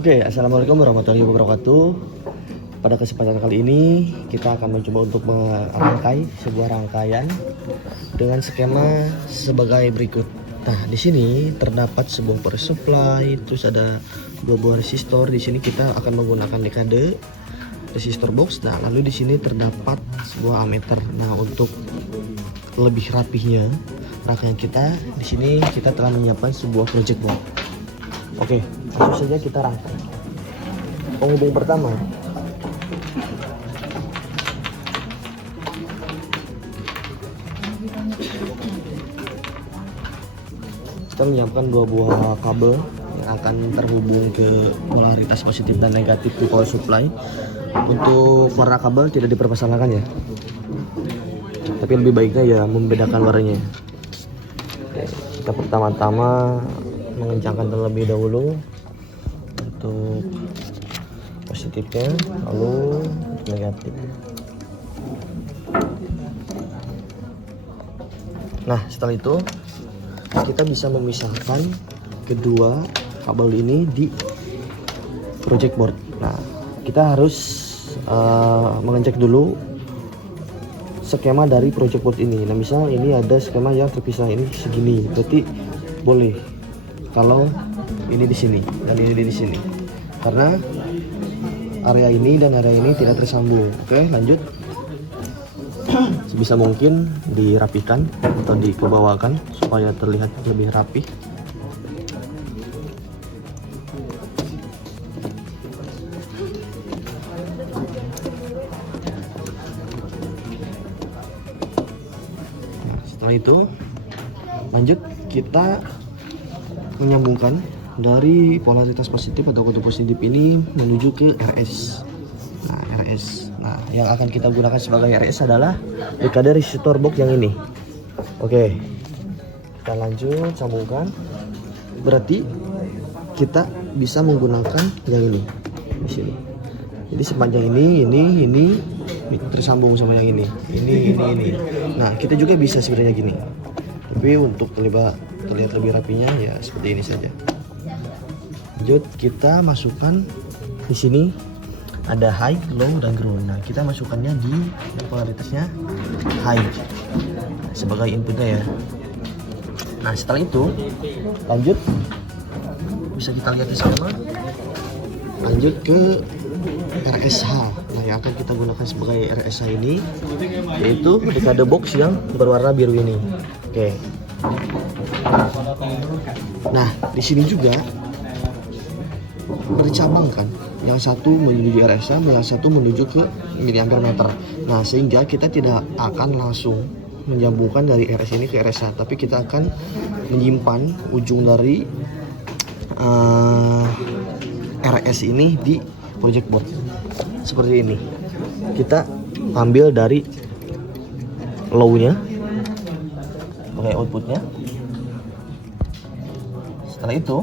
Oke, assalamualaikum warahmatullahi wabarakatuh. Pada kesempatan kali ini kita akan mencoba untuk merangkai sebuah rangkaian dengan skema sebagai berikut. Nah, di sini terdapat sebuah power supply, terus ada dua buah resistor. Di sini kita akan menggunakan dekade resistor box. Nah, lalu di sini terdapat sebuah ammeter. Nah, untuk lebih rapihnya rangkaian kita, di sini kita telah menyiapkan sebuah project board. Oke, langsung saja kita rangkai. Penghubung pertama, kita menyiapkan dua buah kabel yang akan terhubung ke polaritas positif dan negatif di power supply. Untuk warna kabel tidak dipermasalahkan ya, tapi lebih baiknya ya membedakan warnanya. Oke, kita pertama-tama mengencangkan terlebih dahulu untuk positifnya, lalu negatif. Nah, setelah itu kita bisa memisahkan kedua kabel ini di project board. Nah, kita harus mengecek dulu skema dari project board ini. Nah, misal ini ada skema yang terpisah, ini segini, berarti boleh kalau ini di sini dan ini di sini, karena area ini dan area ini tidak tersambung. Oke, lanjut. Sebisa mungkin dirapikan atau dikebawakan supaya terlihat lebih rapi. Nah, setelah itu lanjut kita menyambungkan dari polaritas positif atau kutub positif ini menuju ke RS. Nah, RS. Nah, yang akan kita gunakan sebagai RS adalah dekade resistor box yang ini. Oke, kita lanjut sambungkan. Berarti kita bisa menggunakan yang ini di sini. Jadi sepanjang ini tersambung sama yang ini. Ini. Nah, kita juga bisa sebenarnya gini. Tapi untuk terlihat lebih rapinya ya seperti ini saja. Lanjut, kita masukkan di sini ada high, low, dan ground. Nah, kita masukkannya di polaritasnya high sebagai inputnya ya. Nah, setelah itu lanjut, bisa kita lihat di sana. Lanjut ke RSH. Nah, yang akan kita gunakan sebagai RSH ini yaitu dekade box yang berwarna biru ini. Oke. Nah, di sini juga bercabang kan, yang satu menuju RSA, yang satu menuju ke miliampere meter. Nah, sehingga kita tidak akan langsung menyambungkan dari RS ini ke RSA, tapi kita akan menyimpan ujung dari RS ini di project board seperti ini. Kita ambil dari low-nya, pakai outputnya. Setelah itu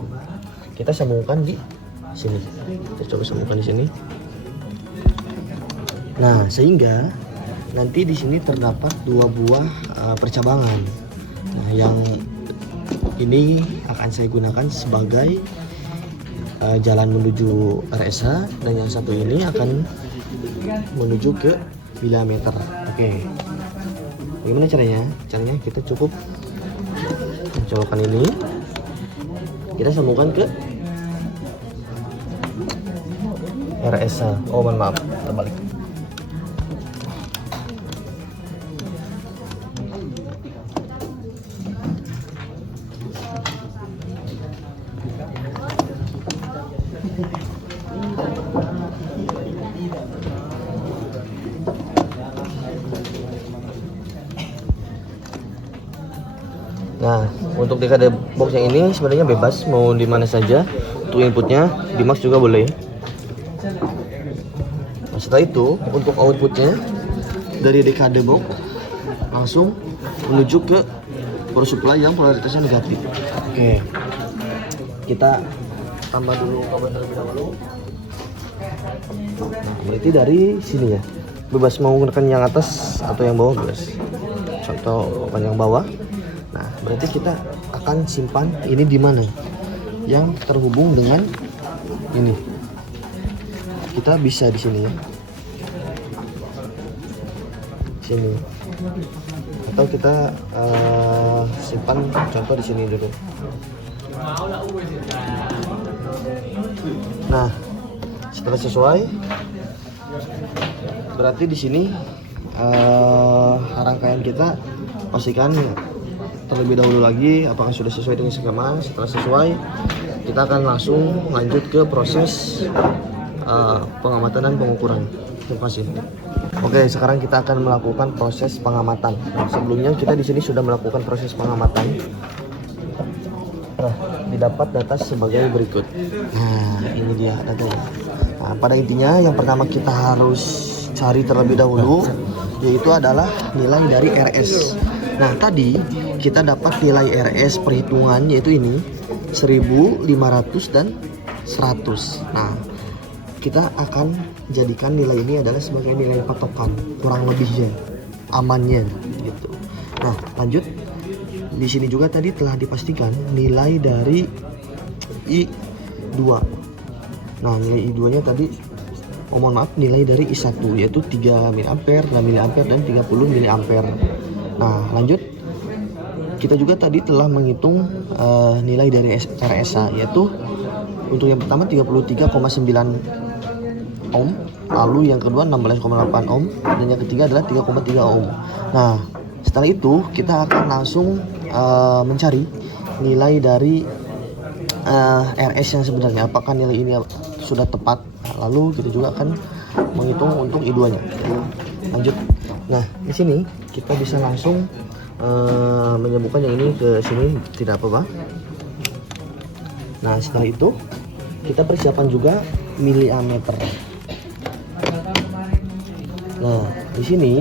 kita sambungkan di sini. Kita coba sambungkan di sini. Nah, sehingga nanti di sini terdapat dua buah percabangan. Nah, yang ini akan saya gunakan sebagai jalan menuju RSA, dan yang satu ini akan menuju ke miliameter. Oke. Gimana caranya? Caranya kita cukup colokan ini, kita sambungkan ke RSA. Oh, mohon maaf, terbalik. Nah, untuk dekade box yang ini sebenarnya bebas mau di mana saja. Untuk inputnya di max juga boleh. Nah, setelah itu untuk outputnya dari dekade box langsung menuju ke power supply yang polaritasnya negatif. Oke. kita tambah dulu kabel terlebih dahulu. Nah, berarti dari sini ya, bebas mau menggunakan yang atas atau yang bawah bebas. Contoh yang bawah. Nah, berarti kita akan simpan ini di mana? Yang terhubung dengan ini. Kita bisa di sini ya. Sini. Atau kita simpan contoh di sini dulu. Nah, setelah sesuai, berarti di sini rangkaian kita pastikan terlebih dahulu lagi apakah sudah sesuai dengan skema. Setelah sesuai, kita akan langsung lanjut ke proses pengamatan dan pengukuran. Terima kasih. Oke, sekarang kita akan melakukan proses pengamatan. Sebelumnya kita di sini sudah melakukan proses pengamatan. Nah, didapat data sebagai berikut. Nah, ini dia datanya. Nah, pada intinya yang pertama kita harus cari terlebih dahulu yaitu adalah nilai dari RS. Nah, tadi kita dapat nilai RS perhitungan yaitu ini 1500 dan 100. Nah, kita akan jadikan nilai ini adalah sebagai nilai patokan kurang lebihnya, amannya gitu. Nah, lanjut. Di sini juga tadi telah dipastikan nilai dari I2. Nah, nilai I2-nya tadi, mohon maaf, nilai dari I1 yaitu 3 mA, 6 mA dan 30 mA. Nah, lanjut. Kita juga tadi telah menghitung nilai dari RSA yaitu untuk yang pertama 33,9 ohm, lalu yang kedua 16,8 ohm dan yang ketiga adalah 3,3 ohm. Nah, setelah itu kita akan langsung mencari nilai dari RS yang sebenarnya, apakah nilai ini sudah tepat. Lalu kita juga akan menghitung untuk I2-nya. Lanjut. Nah, di sini kita bisa langsung menyambungkan yang ini ke sini, tidak apa-apa. Nah, setelah itu kita persiapan juga miliammeter. Nah, di sini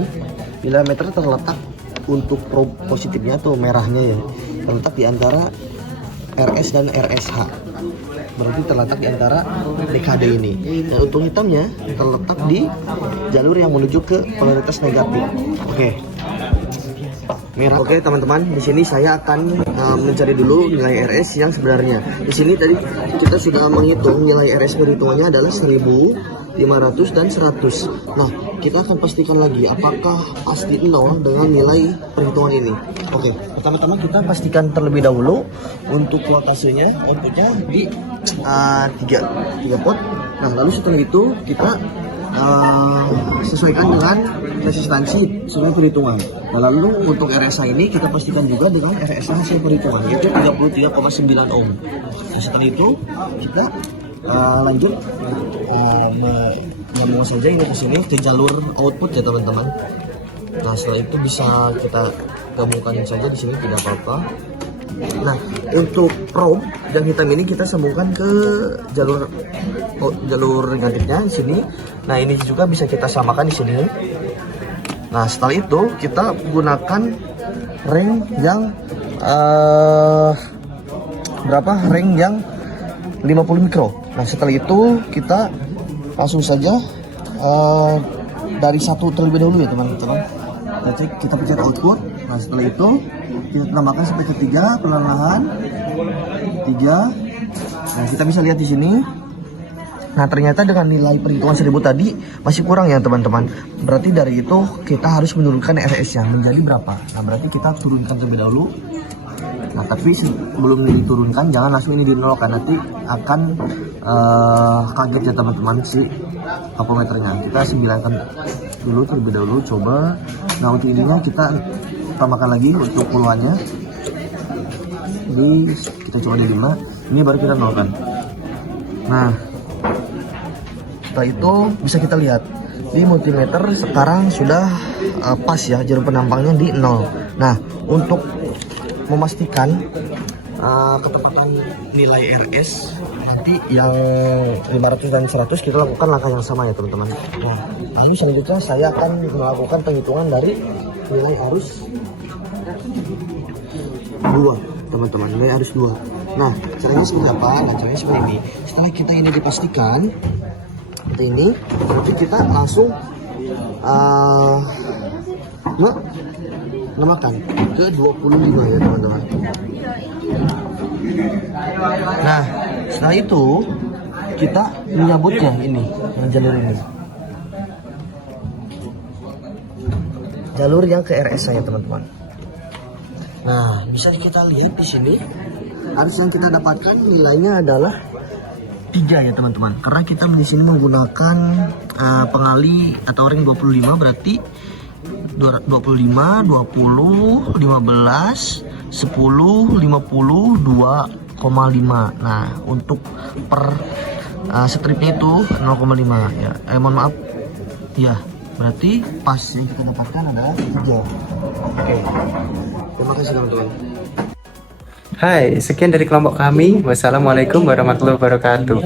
miliammeter terletak untuk probe positifnya atau merahnya ya, terletak di antara RS dan RSH. Berarti terletak di antara dekade ini. Dan untuk hitamnya terletak di jalur yang menuju ke polaritas negatif. Oke. Merah. Oke, teman-teman, di sini saya akan mencari dulu nilai RS yang sebenarnya. Di sini tadi kita sudah menghitung nilai RS perhitungannya adalah 1500 dan 100. Nah, kita akan pastikan lagi apakah pasti 0 dengan nilai perhitungan ini. Oke, pertama-tama kita pastikan terlebih dahulu untuk voltasenya, outputnya di 3 pot. Nah, lalu setelah itu kita sesuaikan dengan resistansi sesuai perhitungan. Nah, lalu untuk RSA ini kita pastikan juga dengan RSA hasil perhitungan yaitu 33,9 ohm. Nah, setelah itu kita lanjut menyambung saja ini ke sini ke jalur output ya teman-teman. Nah, setelah itu bisa kita gabungkan saja di sini, tidak apa-apa. Nah, untuk probe yang hitam ini kita sambungkan ke jalur negatifnya di sini. Nah, ini juga bisa kita samakan di sini. Nah, setelah itu kita gunakan ring yang ring yang 50 mikro. Nah, setelah itu kita langsung saja dari satu terlebih dahulu ya teman-teman. Kita pencet output. Nah, setelah itu kita tambahkan sampai ke 3 perlahan-lahan. 3. Nah, kita bisa lihat di sini. Nah, ternyata dengan nilai perhitungan 1000 tadi masih kurang ya teman-teman. Berarti dari itu kita harus menurunkan RS-nya menjadi berapa? Nah, berarti kita turunkan terlebih dahulu. Nah, tapi sebelum diturunkan jangan langsung ini dinolkan, nanti akan kaget ya teman-teman si ampermeternya. Kita sembilankan dulu terlebih dahulu, coba. Nah, untuk ininya kita tambahkan lagi untuk puluhannya. Jadi kita coba di 5. Ini baru kita nolkan. Nah, setelah itu bisa kita lihat di multimeter sekarang sudah pas ya, jarum penampangnya di 0. Nah, untuk memastikan ketepatan nilai RS nanti yang 500 dan 100 kita lakukan langkah yang sama ya teman-teman. Nah, lalu selanjutnya saya akan melakukan penghitungan dari nilai arus 2 teman-teman, nilai arus 2. Nah, caranya seperti apa? Nah, caranya seperti ini. Setelah kita ini dipastikan, berarti kita langsung namakan ke 25 ya teman-teman. Nah, setelah itu kita menyabutnya ini, jalur ini. Jalur yang ke RS saya teman-teman. Nah, bisa kita lihat di sini. Harus yang kita dapatkan nilainya adalah 3 ya teman-teman. Karena kita di sini menggunakan pengali atau ring 25, berarti 25, 20, 15, 10, 50, 2,5. Nah, untuk per stripnya itu 0,5 ya. Mohon maaf. Ya, berarti pas yang kita dapatkan adalah 3. Oke. Terima kasih teman-teman. Hai, sekian dari kelompok kami. Wassalamualaikum warahmatullahi wabarakatuh.